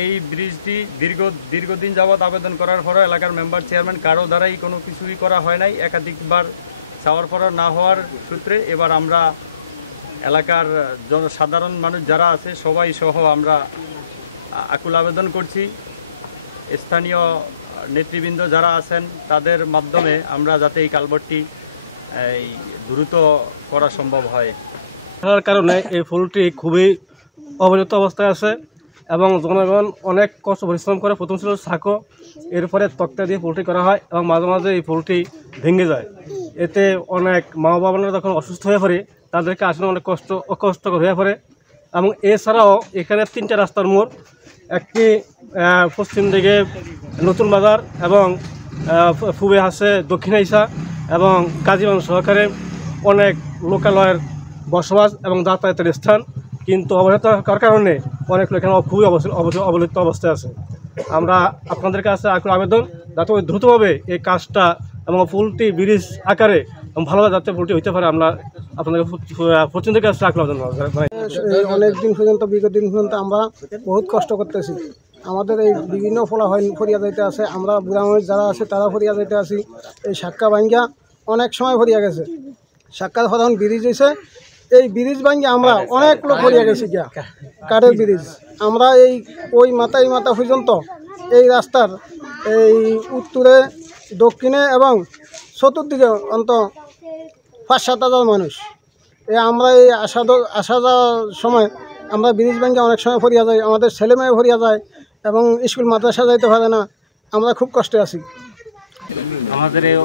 এই ব্রিজটি দীর্ঘদিন যাবৎ আবেদন করার পরও এলাকার মেম্বার চেয়ারম্যান কারো দ্বারাই কোনো কিছুই করা হয় নাই। একাধিকবার চাওয়ার পরও না হওয়ার সূত্রে এবার আমরা এলাকার সাধারণ মানুষ যারা আছে সবাই সহ আমরা আকুল আবেদন করছি। স্থানীয় নেতৃবৃন্দ যারা আছেন তাদের মাধ্যমে আমরা যাতে এই কালভার্টটি দ্রুত করা সম্ভব হয়। তার কারণে এই পুলটি খুবই অবহেলিত অবস্থায় আছে এবং জনগণ অনেক কষ্ট পরিশ্রম করে। প্রথম ছিল সাঁকো, এরপরে তক্তা দিয়ে পুলটি করা হয় এবং মাঝে মাঝে এই পুলটি ভেঙে যায়। এতে অনেক মা বাবারা যখন অসুস্থ হয়ে পড়ে তাদেরকে আসলে অনেক কষ্টকর হয়ে পড়ে। এবং এছাড়াও এখানে 3টা রাস্তার মোড়, একটি পশ্চিম দিকে নতুন বাজার এবং পূবে আছে দক্ষিণ আইসা এবং কাজীবান সহকারে অনেক লোকালয়ের বসবাস এবং যাতায়াতের স্থান, কিন্তু অবহেলিত থাকার কারণে অনেক লোক এখানে খুবই অবহেলিত অবস্থায় আছে। আমরা আপনাদের কাছে আকুল আবেদন যাতে দ্রুতভাবে এই কাজটা এবং পুলটি ব্রিজ আকারে এবং ভালোভাবে যাতে পুলটি হইতে পারে আমরা আপনাদের প্রতিনিধির কাছে আকুল আবেদন। অনেক দিন পর্যন্ত বিগত দিন পর্যন্ত আমরা বহুত কষ্ট করতেছি। আমাদের এই বিভিন্ন ফলাফল ফরিয়া যাইতে আছে, আমরা বুড়া মানুষ যারা আছে তারা ফরিয়া যাইতে আছি। এই সাক্কা ভাঙ্গা অনেক সময় ফরিয়া গেছে, সাক্কার প্রধান ব্রিজ হয়েছে, এই ব্রিজ ভাঙ্গে আমরা অনেক লোক ফরিয়া গেছি গিয়া কাঠের ব্রিজ। আমরা ওই মাথা পর্যন্ত এই রাস্তার এই উত্তরে দক্ষিণে এবং চতুর্দিকে অন্ত 5-7 হাজার মানুষ আমরা এই আসা যাওয়ার সময় আমরা ব্রিজ ভাঙ্গে অনেক সময় ফরিয়া যাই, আমাদের ছেলে মেয়ে ফরিয়া যায় এবং স্কুল মাদ্রাসা যাইতে পারে না। আমরা খুব কষ্টে আছি। আমাদের এই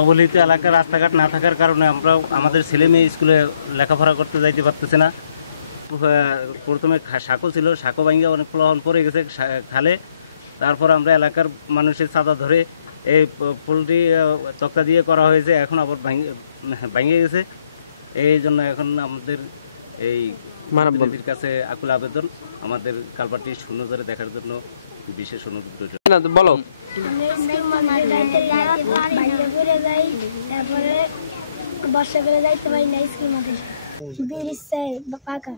অবহেলিত এলাকার রাস্তাঘাট না থাকার কারণে আমরা আমাদের ছেলে মেয়ে স্কুলে লেখাপড়া করতে যাইতে পারতেছে না। প্রথমে সাঁকো ছিল, সাঁকো ভাঙ্গে অনেক ফলন পড়ে গেছে খালে। তারপর আমরা এলাকার মানুষের চাঁদা ধরে এই পুলটি তক্তা দিয়ে করা হয়েছে, এখন আবার ভেঙে গেছে। এই জন্য এখন আমাদের এই মানববন্ধের কাছে আকুল আবেদন আমাদের কালভার্টটি সুন্দর দেখার জন্য বিশেষ অনুরোধ বলো। বর্ষাকালে যাইতে পারি না স্কুল মাঠে, ব্রিজ চাই পাকা।